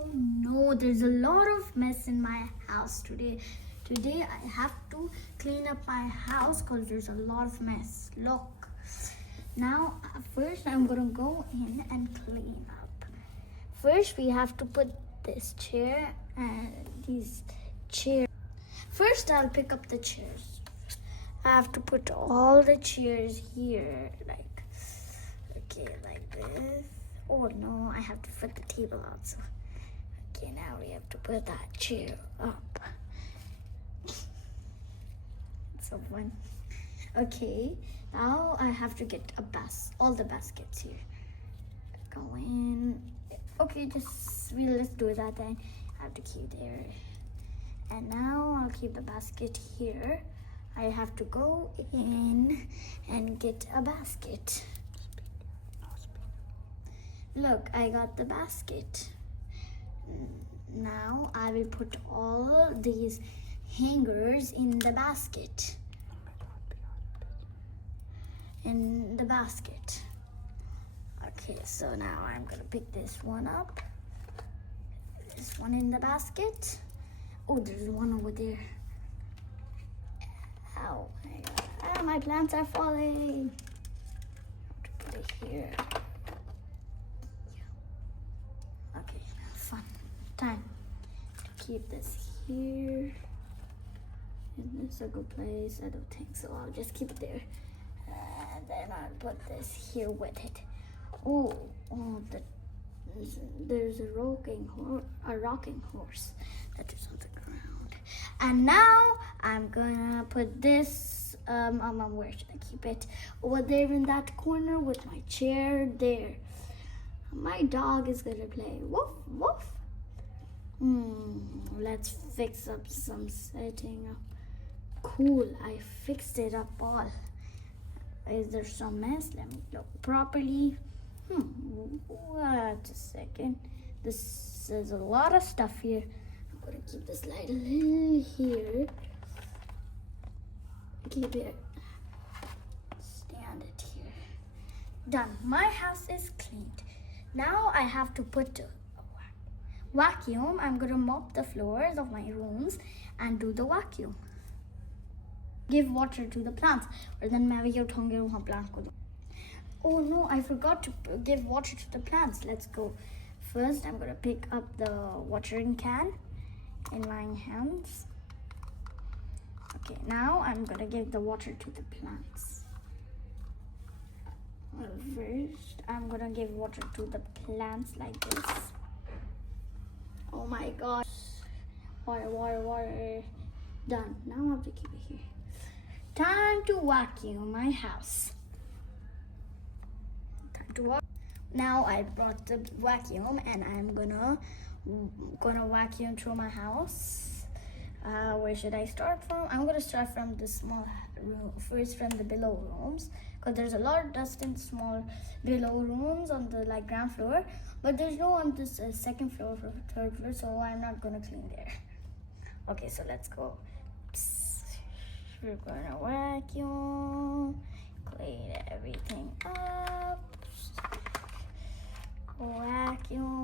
Oh no, there's a lot of mess in my house today. Today I have to clean up my house because there's a lot of mess. Look. Now, first I'm gonna go in and clean up. First we have to put this chair and these chairs. First I'll pick up the chairs. I have to put all the chairs here, like this. Oh no, I have to put the table also. Okay, now we have to put that chair up. So fun. Okay, now I have to get all the baskets here. Go in. Okay, let's do that then. I have to keep there. And now I'll keep the basket here. I have to go in and get a basket. Look, I got the basket. Now I will put all these hangers in the basket. Okay, so now I'm gonna pick this one up. This one in the basket. Oh, there's one over there. Ow, my plants are falling. I have to put it here. Okay, fun. Time to keep this here. Is this a good place? I don't think so. I'll just keep it there. And then I'll put this here with it. There's a rocking horse that is on the ground. And now I'm gonna put this. Where should I keep it? Over there in that corner with my chair there. My dog is gonna play. Woof woof. Let's fix up some setting up. Cool, I fixed it up all. Is there some mess? Let me look properly. Wait a second. This is a lot of stuff here. I'm gonna keep this light a little here. Keep it. Stand it here. Done. My house is cleaned. Now I have to put a vacuum. I'm gonna mop the floors of my rooms and do the vacuum. Give water to the plants. Or then oh no, I forgot to give water to the plants. Let's go. First, I'm gonna pick up the watering can in my hands. Okay, now I'm gonna give the water to the plants. First, I'm gonna give water to the plants like this. Oh my gosh. Water. Done. Now I have to keep it here. Time to vacuum my house. Now I brought the vacuum and I'm gonna vacuum through my house. Where should I start from? I'm gonna start from the small room, first from the below rooms, because there's a lot of dust in small below rooms on the ground floor, but there's no on this second floor or third floor, so I'm not gonna clean there. Okay, so let's go. We're gonna vacuum, clean everything up. Vacuum.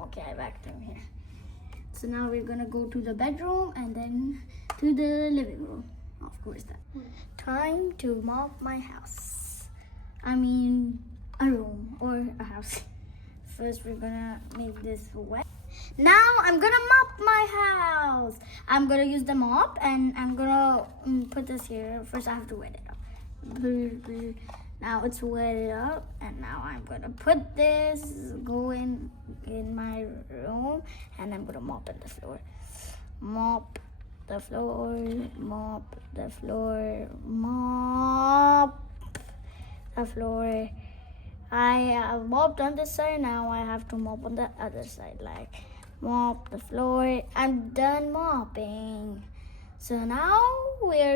Okay, I vacuum here. So now we're gonna go to the bedroom and then to the living room. Of course that. Time to mop my house. I mean, a room or a house. First, we're gonna make this wet. Now I'm gonna mop my house. I'm gonna use the mop and I'm gonna put this here. First, I have to wet it up. Now it's wet up, and now I'm gonna put this, go in my room, and I'm gonna mop the floor. Mop the floor, mop the floor, mop the floor. I have mopped on this side, now I have to mop on the other side, mop the floor. I'm done mopping. So now we're